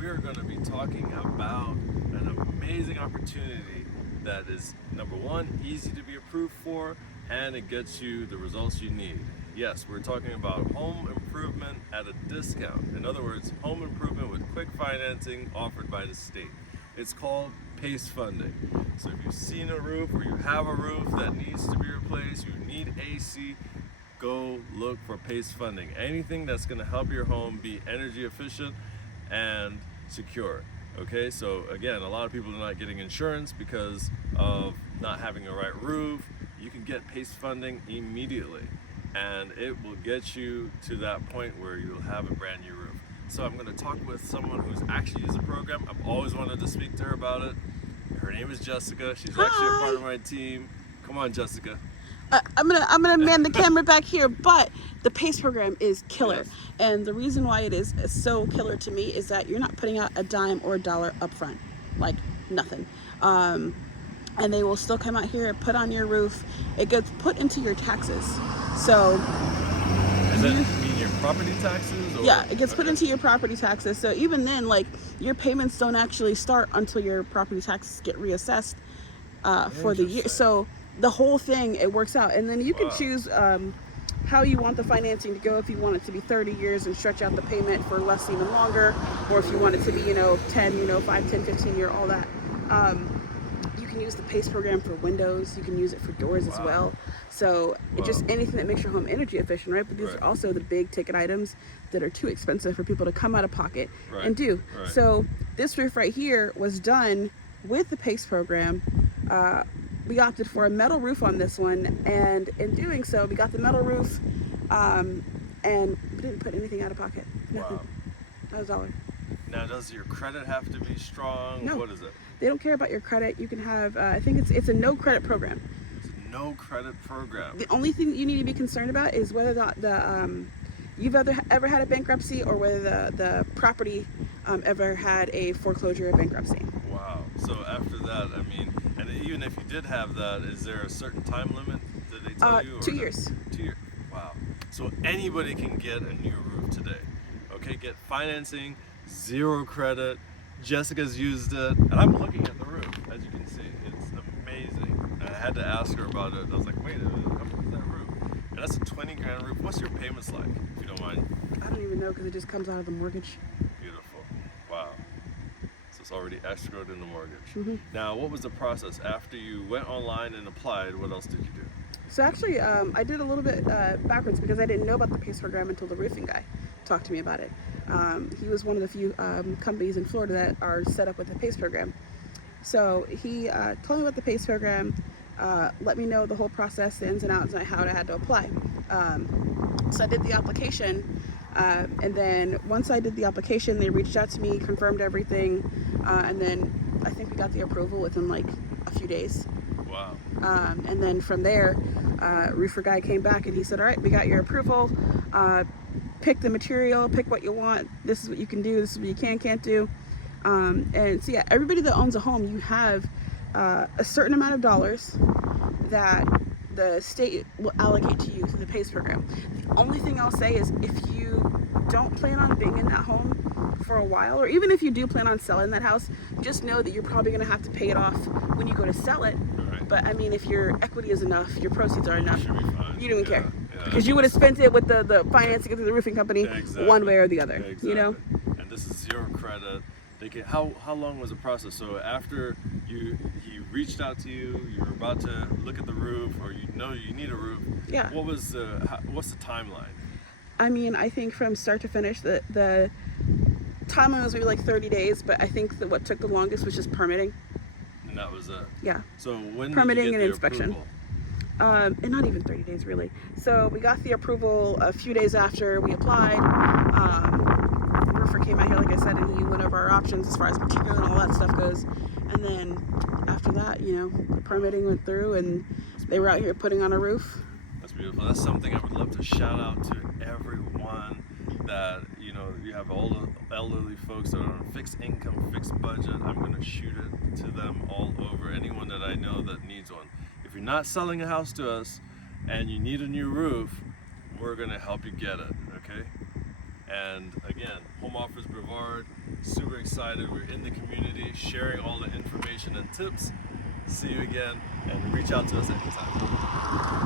we are going to be talking about an amazing opportunity that is, number one, easy to be approved for, and it gets you the results you need. Yes, we're talking about home improvement at a discount. In other words, home improvement with quick financing offered by the state. It's called PACE funding. So if you've seen a roof or you have a roof that needs to be replaced, you need AC, go look for PACE funding. Anything that's going to help your home be energy efficient and secure. Okay, so again, a lot of people are not getting insurance because of not having the right roof. You can get PACE funding immediately, and it will get you to that point where you'll have a brand new roof. So I'm going to talk with someone who's actually used the program. I've always wanted to speak to her about it. Her name is Jessica. She's actually a part of my team. Come on, Jessica. I'm gonna man the camera back here, but the PACE program is killer. Yes. And the reason why it is so killer to me is that you're not putting out a dime or a dollar up front, like nothing. And they will still come out here, put on your roof. It gets put into your taxes. So Does that mean your property taxes? Or? yeah, it gets put into your property taxes. So even then, like, your payments don't actually start until your property taxes get reassessed for the year. So the whole thing, it works out. And then you can choose how you want the financing to go. If you want it to be 30 years and stretch out the payment for less, even longer, or if you want it to be, 10, 5, 10, 15 year, all that. You can use the PACE program for windows. You can use it for doors as well. So it's just anything that makes your home energy efficient, right? But these are also the big ticket items that are too expensive for people to come out of pocket and do. So this roof right here was done with the PACE program. We opted for a metal roof on this one, and in doing so, we got the metal roof, and we didn't put anything out of pocket. Nothing. Not a dollar. Now, does your credit have to be strong? No. What is it? They don't care about your credit. You can have, I think it's a no credit program. It's a no credit program. The only thing you need to be concerned about is whether you've ever had a bankruptcy, or whether the property ever had a foreclosure or bankruptcy. Wow. So after that, I mean, and even if you did have that, is there a certain time limit that they tell you? 2 years. 2 years. Wow. So anybody can get a new roof today. Okay, get financing, zero credit. Jessica's used it, and I'm looking at the roof. As you can see, it's amazing. And I had to ask her about it. I was like, wait a minute, how much is that roof? And that's a 20 grand roof. What's your payments like, if you don't mind? I don't even know, because it just comes out of the mortgage. Beautiful. Wow. So it's already escrowed in the mortgage. Now, what was the process after you went online and applied? What else did you do? So actually, I did a little bit backwards, because I didn't know about the PACE program until the roofing guy talked to me about it. He was one of the few companies in Florida that are set up with the PACE program. So he told me about the PACE program, let me know the whole process, the ins and outs, and how I had to apply. So I did the application, and then once I did the application, they reached out to me, confirmed everything, and then I think we got the approval within like a few days. Wow. And then from there, roofer guy came back and he said, all right, we got your approval. Pick the material, pick what you want. This is what you can do. This is what you can't do. And so yeah, everybody that owns a home, you have a certain amount of dollars that the state will allocate to you through the PACE program. The only thing I'll say is, if you don't plan on being in that home for a while, or even if you do plan on selling that house, just know that you're probably going to have to pay it off when you go to sell it. But I mean, if your equity is enough, your proceeds are enough, you don't even care. Because you would have spent it with the financing through the roofing company, one way or the other. Exactly. And this is zero credit. They can, how long was the process? So after he reached out to you, you were about to look at the roof, or you need a roof. Yeah. What's the timeline? I mean, I think from start to finish, the timeline was maybe like 30 days, but I think that what took the longest was just permitting. And that was it. Yeah. So when permitting did you get and the inspection. Approval? And not even 30 days really. So we got the approval a few days after we applied. Roofer came out here, like I said, and he went over our options as far as material and all that stuff goes. And then after that, the permitting went through, and they were out here putting on a roof. That's beautiful. That's something I would love to shout out to everyone that, you have all the elderly folks that are on fixed income, fixed budget. I'm going to shoot it to them all over. Anyone that I know that needs one. If you're not selling a house to us and you need a new roof, we're going to help you get it, okay? And again, home offers provide Brevard. Super excited. We're in the community, sharing all the information and tips. See you again, and reach out to us anytime.